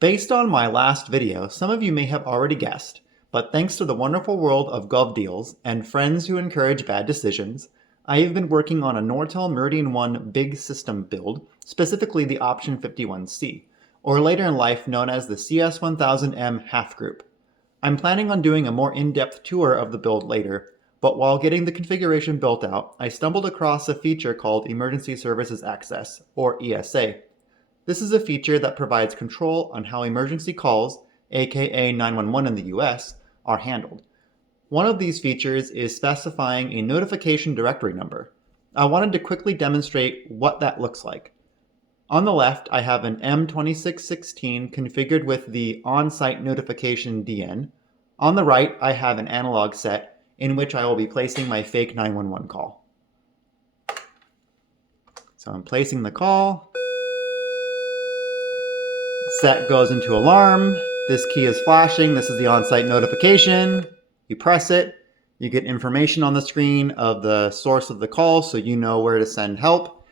Based on my last video, some of you may have already guessed, but thanks to the wonderful world of GovDeals and friends who encourage bad decisions, I have been working on a Nortel Meridian 1 big system build, specifically the option 51C, or later in life known as the CS1000M half group. I'm planning on doing a more in-depth tour of the build later, but while getting the configuration built out, I stumbled across a feature called Emergency Services Access, or ESA. This is a feature that provides control on how emergency calls, aka 911 in the US, are handled. One of these features is specifying a notification directory number. I wanted to quickly demonstrate what that looks like. On the left, I have an M2616 configured with the on-site notification DN. On the right, I have an analog set in which I will be placing my fake 911 call. So I'm placing the call. Set goes into alarm. This key is flashing. This is the on-site notification. You press it. You get information on the screen of the source of the call, so you know where to send help.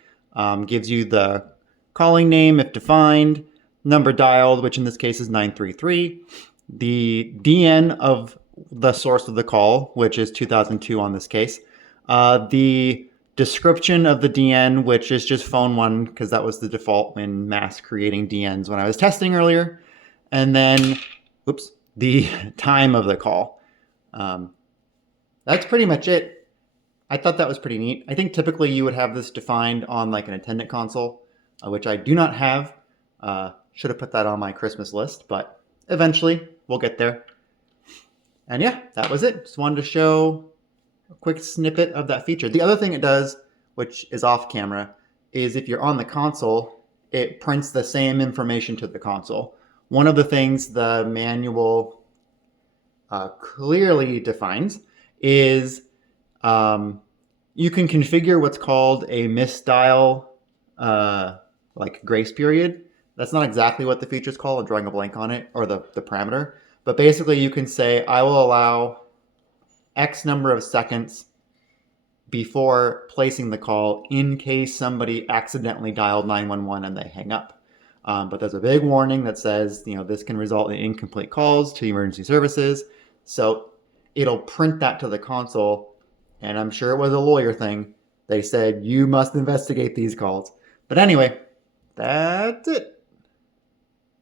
Gives you the calling name if defined, number dialed, which in this case is 933, the DN of the source of the call, which is 2002 on this case, the description of the DN, which is just phone one, because that was the default when mass creating DNs when I was testing earlier. And then, oops, the time of the call. That's pretty much it. I thought that was pretty neat. I think typically you would have this defined on like an attendant console, which I do not have. Should have put that on my Christmas list, but eventually we'll get there. And yeah, that was it. Just wanted to show a quick snippet of that feature. The other thing it does, which is off camera, is if you're on the console, it prints the same information to the console. One of the things the manual clearly defines is you can configure what's called a misdial like grace period. That's not exactly what the feature is called. I'm drawing a blank on it, or the parameter. But basically you can say, I will allow X number of seconds before placing the call in case somebody accidentally dialed 911 and they hang up. But there's a big warning that says, this can result in incomplete calls to emergency services. So it'll print that to the console. And I'm sure it was a lawyer thing. They said, you must investigate these calls. But anyway, that's it.